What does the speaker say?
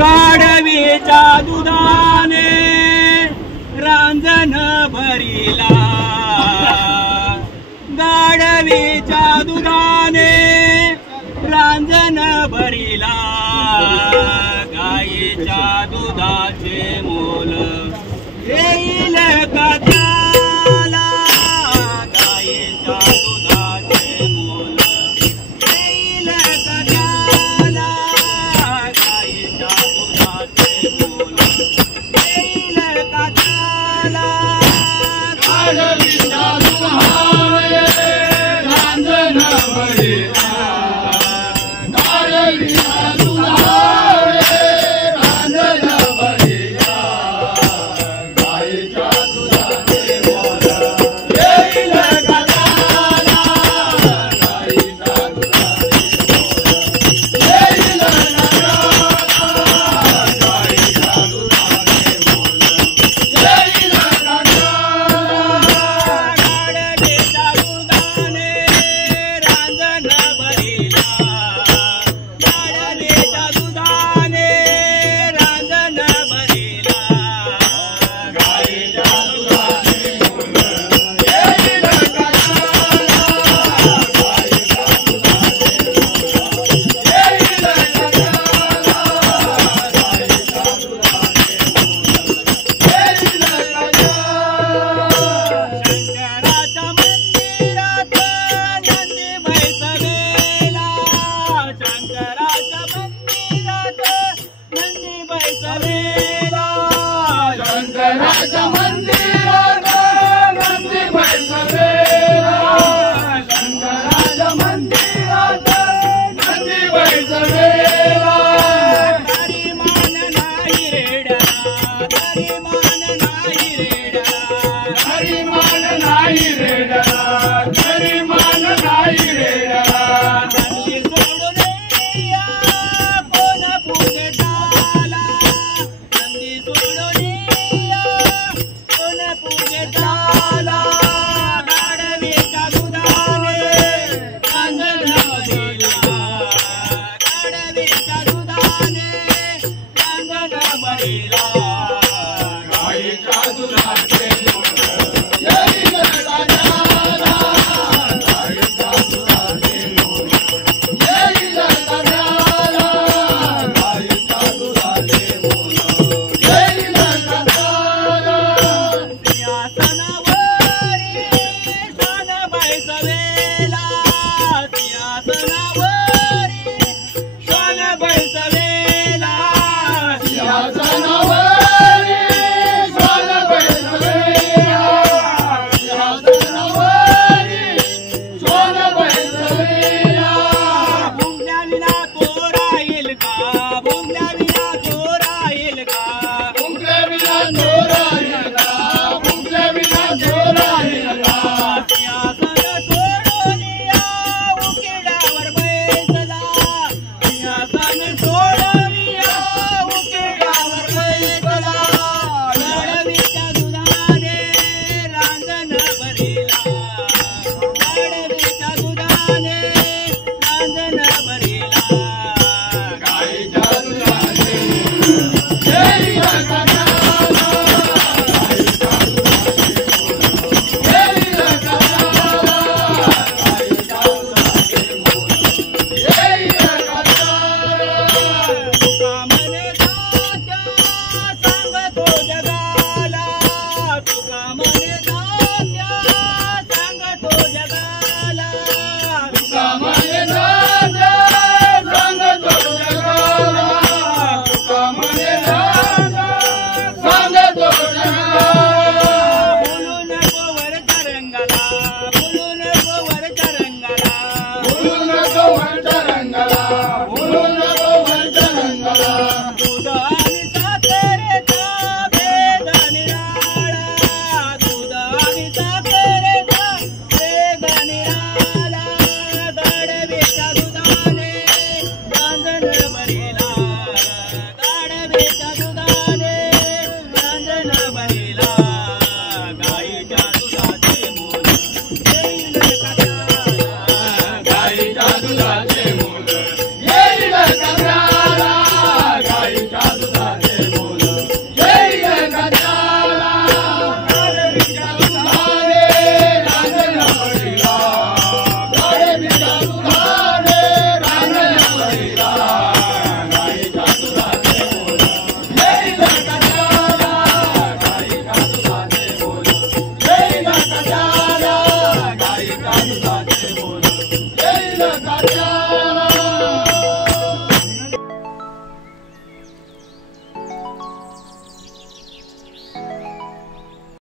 गाढवीच्या दुधाने रांजण भरिला, गाढवीच्या दुधाने रांजण भरिला, गायीच्या दुधाचे मोल येईल का त्याला, गायीच्या दुधाचे मोल येईल का त्याला, गायीच्या दुधाचे मोल येईल का त्याला, गाढवीच्या दुधाने रांजण भरिला, गाढवीच्या दुधाने रांजण भरिला, गायीच्या दुधाचे मोल येईल का त्याला, गायीच्या दुधाचे मोल येईल का त्याला, गायीच्या दुधाचे मोल येईल का त्याला, गाढवीच्या दुधाने रांजण भरिला, गाढवीच्या दुधाने रांजण भरिला, गायीच्या दुधाचे मोल येईल का त्याला, गायीच्या दुधाचे मोल येईल का त्याला, गायीच्या दुधाचे मोल येईल का त्याला. शंकराच्या मंदिरात नंदी बैसलेला, शंकराच्या मंदिरात नंदी बैसलेला, शंकराच्या मंदिरात नंदी बैसलेला, शंकराच्या मंदिरात नंदी बैसलेला, तरी मान नाही रेड्याला, तरी मान नाही रेड्याला, तरी मान नाही रेड्याला, तरी मान नाही रेड्याला, नंदी सोडून या कोण पूजे झाला, नंदी सोडून या कोण पूजे झाला, गाढवीच्या दुधाने रांजण भरिला, गाढवीच्या दुधाने रांजण भरिला, गायीच्या दुधाचे मोल येईल का त्याला, गायीच्या दुधाचे मोल येईल का त्याला, गायीच्या दुधाचे मोल येईल का त्याला. सिंहासनावरी शान बैसलेला, सिंहासनावरी शान बैसलेला, सिंहासनावरी तात्या